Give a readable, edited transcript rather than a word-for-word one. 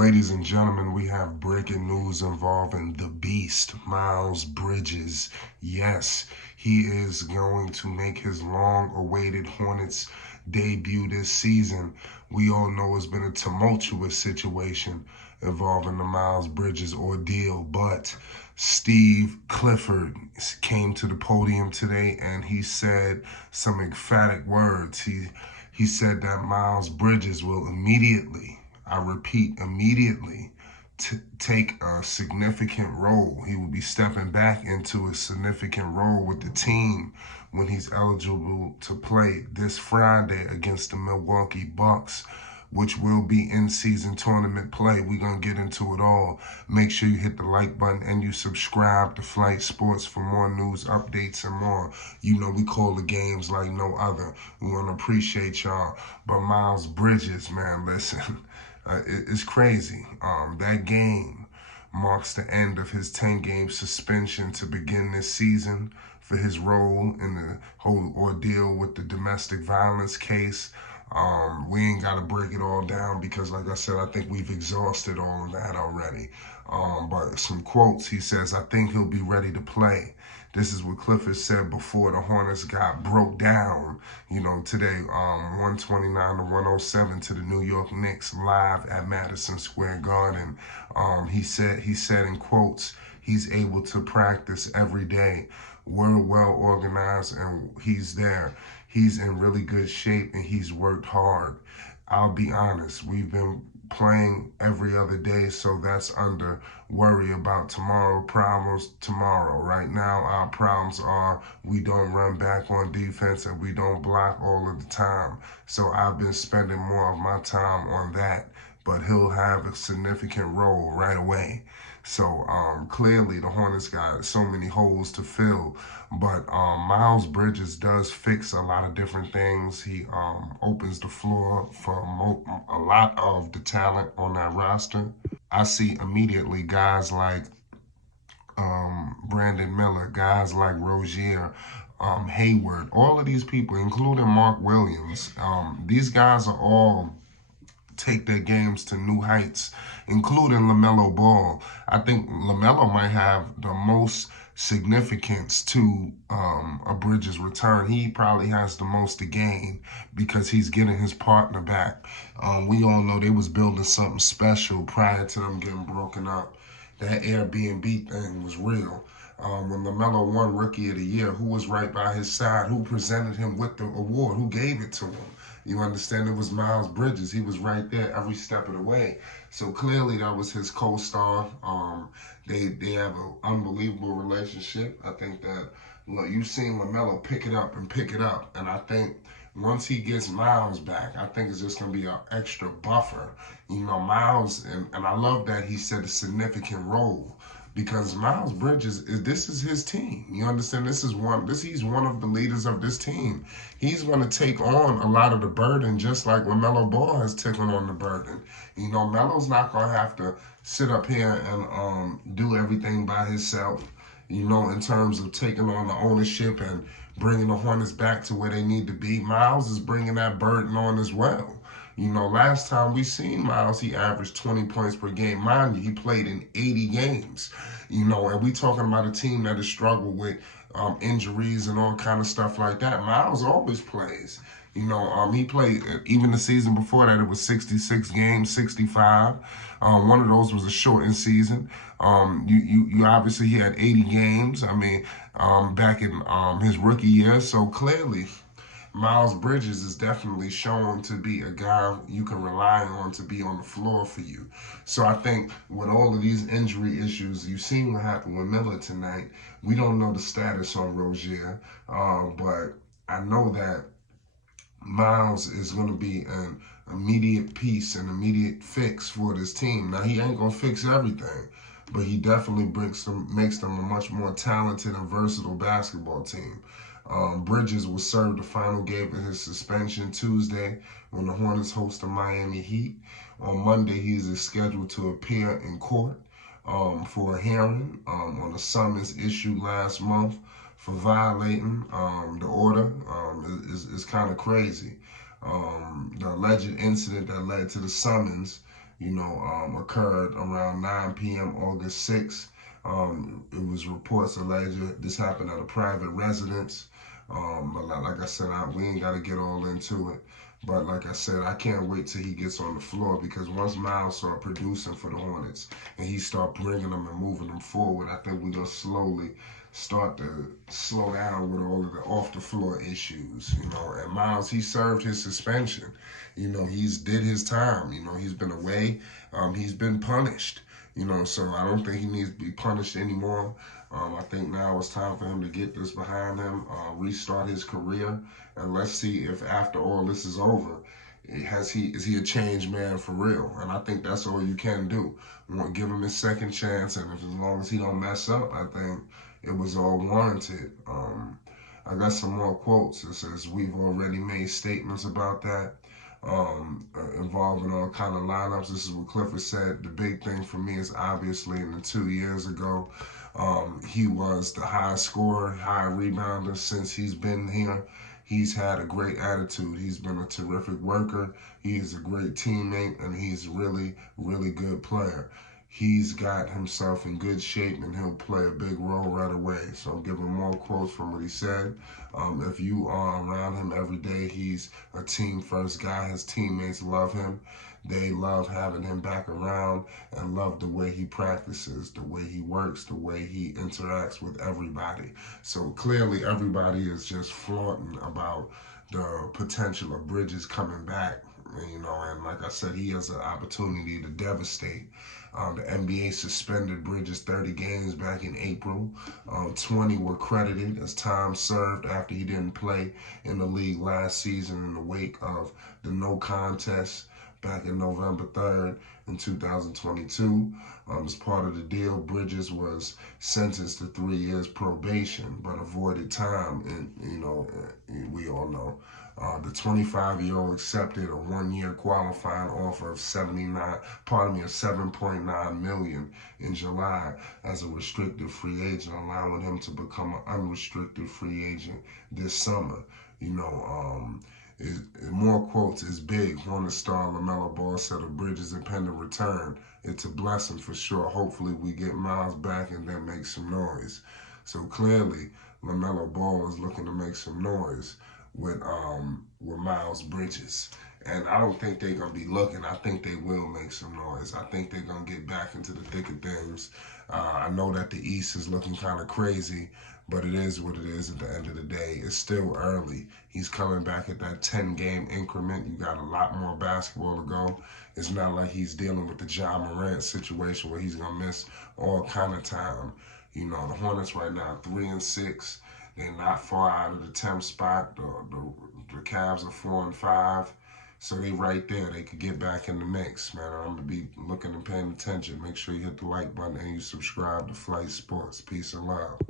Ladies and gentlemen, we have breaking news involving the Beast, Miles Bridges. Yes, he is going to make his long-awaited Hornets debut this season. We all know it's been a tumultuous situation involving the Miles Bridges ordeal, but Steve Clifford came to the podium today and he said some emphatic words. He said that Miles Bridges will immediately, I repeat, immediately take a significant role. He will be stepping back into a significant role with the team when he's eligible to play this Friday against the Milwaukee Bucks, which will be in-season tournament play. We're going to get into it all. Make sure you hit the like button and you subscribe to Flight Sports for more news, updates, and more. You know we call the games like no other. We want to appreciate y'all. But Miles Bridges, man, listen, it's crazy. That game marks the end of his 10-game suspension to begin this season for his role in the whole ordeal with the domestic violence case. We ain't got to break it all down because, like I said, I think we've exhausted all of that already. But some quotes, he says, I think he'll be ready to play. This is what Clifford said before the Hornets got broke down, today, 129 to 107 to the New York Knicks live at Madison Square Garden. He said in quotes, he's able to practice every day. We're well organized and he's there. He's in really good shape and he's worked hard. I'll be honest, we've been playing every other day, so that's under worry about tomorrow problems tomorrow. Right now, our problems are we don't run back on defense and we don't block all of the time. So I've been spending more of my time on that, but he'll have a significant role right away. So clearly the Hornets got so many holes to fill, but Miles Bridges does fix a lot of different things. He opens the floor for a lot of the talent on that roster. I see immediately guys like Brandon Miller, guys like Rozier, Hayward, all of these people, including Mark Williams. These guys are all take their games to new heights, including Lamelo Ball. I think Lamelo might have the most significance to a Bridges return. He probably has the most to gain because he's getting his partner back. We all know they was building something special prior to them getting broken up. That Airbnb thing was real. When LaMelo won Rookie of the Year, who was right by his side? Who presented him with the award? Who gave it to him? You understand? It was Miles Bridges. He was right there every step of the way. So clearly that was his co-star. They have an unbelievable relationship. I think that, look, you've seen LaMelo pick it up. And I think once he gets Miles back, I think it's just going to be an extra buffer. Miles, and I love that he said a significant role. Because Miles Bridges, this is his team. You understand? He's one of the leaders of this team. He's going to take on a lot of the burden, just like LaMelo Ball has taken on the burden. Melo's not going to have to sit up here and do everything by himself. In terms of taking on the ownership and bringing the Hornets back to where they need to be. Miles is bringing that burden on as well. Last time we seen Miles, he averaged 20 points per game. Mind you, he played in 80 games. And we talking about a team that has struggled with injuries and all kind of stuff like that. Miles always plays. He played, even the season before that, it was 66 games, 65. One of those was a shortened season. You obviously, he had 80 games, back in his rookie year. So clearly, Miles Bridges is definitely shown to be a guy you can rely on to be on the floor for you. So I think with all of these injury issues, you've seen what happened with Miller tonight. We don't know the status on Rozier, but I know that Miles is going to be an immediate piece, an immediate fix for this team. Now, he ain't going to fix everything, but he definitely makes them a much more talented and versatile basketball team. Bridges will serve the final game of his suspension Tuesday when the Hornets host the Miami Heat. On Monday, he is scheduled to appear in court for a hearing on a summons issued last month for violating the order. Is kind of crazy. The alleged incident that led to the summons occurred around 9 p.m. August 6th. It was reports alleged this happened at a private residence. But like I said, we ain't got to get all into it. But like I said, I can't wait till he gets on the floor, because once Miles start producing for the Hornets and he start bringing them and moving them forward, I think we're going to slowly start to slow down with all of the off the floor issues. And Miles, he served his suspension. He's did his time. He's been away. He's been punished. So I don't think he needs to be punished anymore. I think now it's time for him to get this behind him, restart his career, and let's see if after all this is over, is he a changed man for real? And I think that's all you can do. Give him his second chance, and as long as he don't mess up, I think it was all warranted. I got some more quotes. It says, "We've already made statements about that, involving all kind of lineups." This is what Clifford said. "The big thing for me is obviously in the 2 years ago, he was the high scorer, high rebounder since he's been here. He's had a great attitude. He's been a terrific worker. He is a great teammate, and he's really, really good player. He's got himself in good shape, and he'll play a big role right away." So I'm giving more quotes from what he said. If you are around him every day, he's a team first guy. His teammates love him. They love having him back around, and love the way he practices, the way he works, the way he interacts with everybody. So clearly everybody is just flaunting about the potential of Bridges coming back. And like I said, he has an opportunity to devastate. The NBA suspended Bridges 30 games back in April. 20 were credited as time served after he didn't play in the league last season in the wake of the no contest back in November 3rd in 2022. As part of the deal, Bridges was sentenced to 3 years probation, but avoided time. And we all know. The 25-year-old accepted a 1-year qualifying offer of $7.9 million in July as a restricted free agent, allowing him to become an unrestricted free agent this summer. More quotes is big. Hornet star Lamelo Ball said of Bridges' impending return, "It's a blessing for sure. Hopefully we get Miles back and then make some noise." So clearly, Lamelo Ball is looking to make some noise with Miles Bridges. And I don't think they're gonna be looking. I think they will make some noise. I think they're gonna get back into the thick of things. I know that the East is looking kind of crazy, but it is what it is at the end of the day. It's still early. He's coming back at that 10-game increment. You got a lot more basketball to go. It's not like he's dealing with the Ja Morant situation where he's gonna miss all kind of time. The Hornets right now 3-6. They're not far out of the 10th spot. The Cavs are 4-5. So they right there. They could get back in the mix, man. I'm gonna be looking and paying attention. Make sure you hit the like button and you subscribe to Flight Sports. Peace and love.